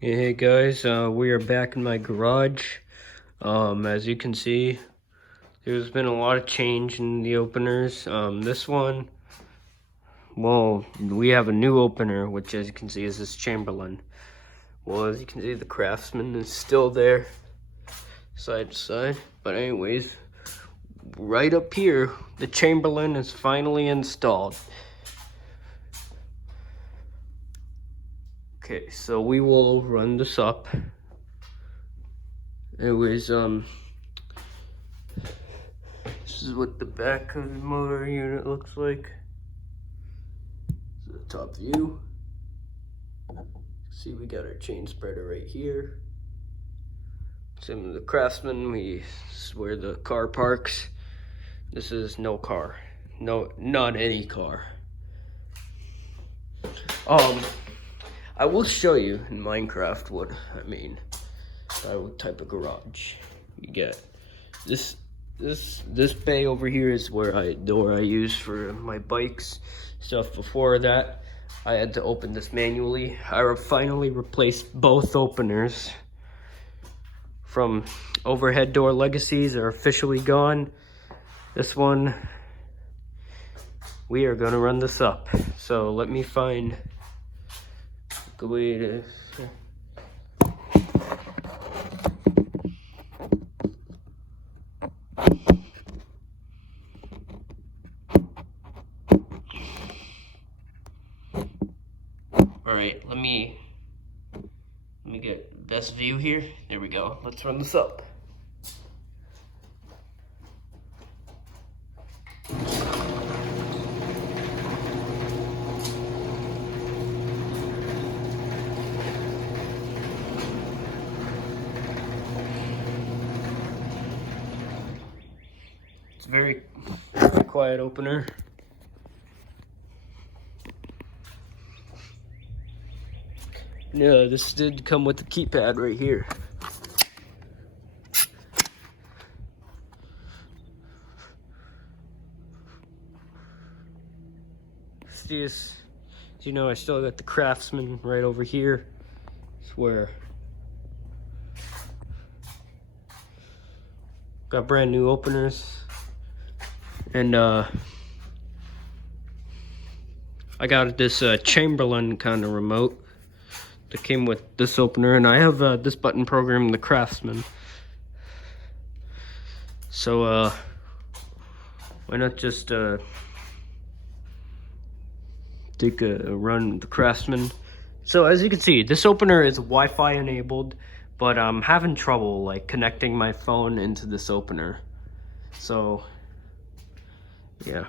Hey guys, we are back in my garage. As you can see, there's been a lot of change in the openers. This one, well, we have a new opener, which as you can see is this Chamberlain. Well, as you can see, the Craftsman is still there, side to side. But anyways, right up here, the Chamberlain is finally installed. Okay, so we will run this up. Anyways, this is what the back of the motor unit looks like. This is the top view. See, we got our chain spreader right here. Same with the Craftsman, this is where the car parks. This is no car. No, not any car. I will show you in Minecraft what type of garage you get. This bay over here is where door I use for my bikes stuff. Before that, I had to open this manually. I finally replaced both openers from overhead door legacies are officially gone. This one, we are gonna run this up. So let me find a way to. All right, let me get best view here. There we go. Let's run this up. It's a very quiet opener. Yeah, this did come with the keypad right here. See this? You know, I still got the Craftsman right over here. Swear. Got brand new openers. And I got this Chamberlain kind of remote that came with this opener, and I have this button program, the Craftsman. So why not just take a run with the Craftsman? So as you can see, this opener is Wi-Fi enabled, but I'm having trouble like connecting my phone into this opener. So yeah.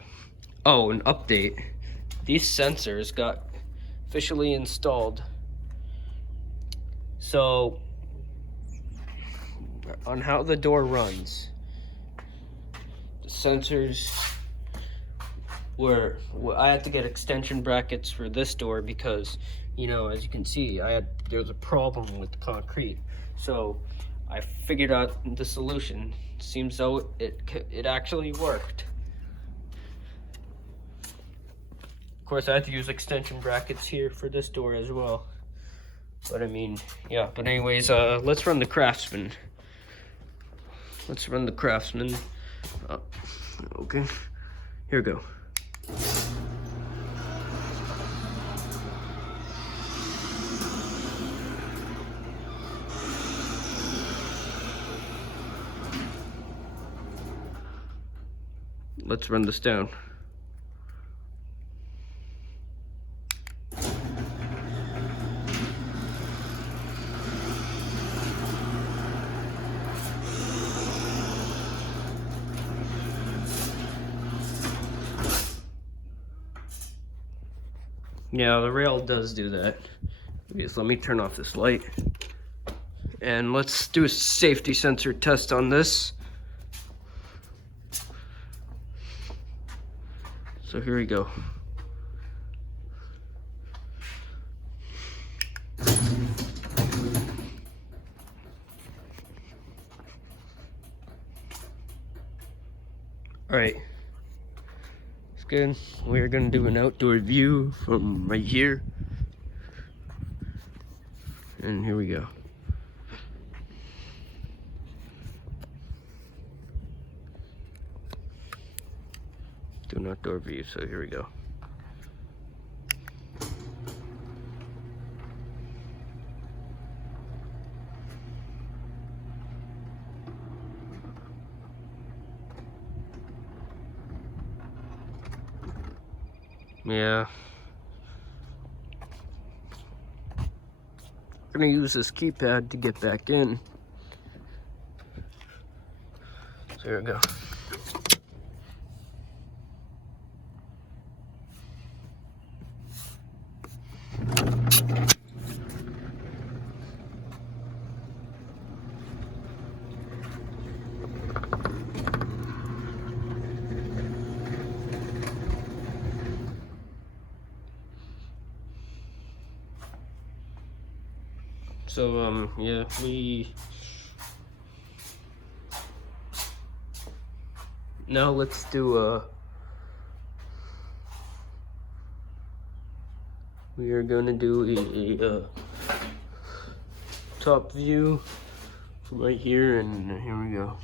Oh, an update. These sensors got officially installed. So on how the door runs, the sensors I had to get extension brackets for this door because, you know, as you can see, there's a problem with the concrete. So I figured out the solution. Seems though it actually worked. Of course, I had to use extension brackets here for this door as well. But I mean, yeah. But anyways, let's run the Craftsman. Let's run the Craftsman. Okay, here we go. Let's run this down. Yeah, the rail does do that. Just let me turn off this light. And let's do a safety sensor test on this. So here we go. All right. Good. We're gonna do an outdoor view from right here. and here we go. Do not door view, so here we go. Yeah. I'm gonna use this keypad to get back in. So here we go. So, yeah, now let's do, we are gonna do a top view from right here, and here we go.